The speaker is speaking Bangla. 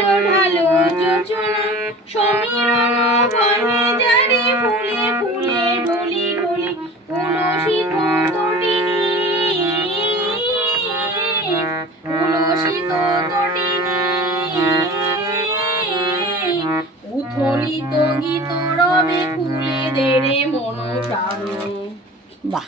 ঢালো ঢালো যোজনা সমীরণ বহে যারে ফুলে ফুলে ঢলি ঢলি উলসিত তটিনী উলসিত তটিনী উথলিত গীত রবে ফুলে দেরে মন প্রাণ। বাহ।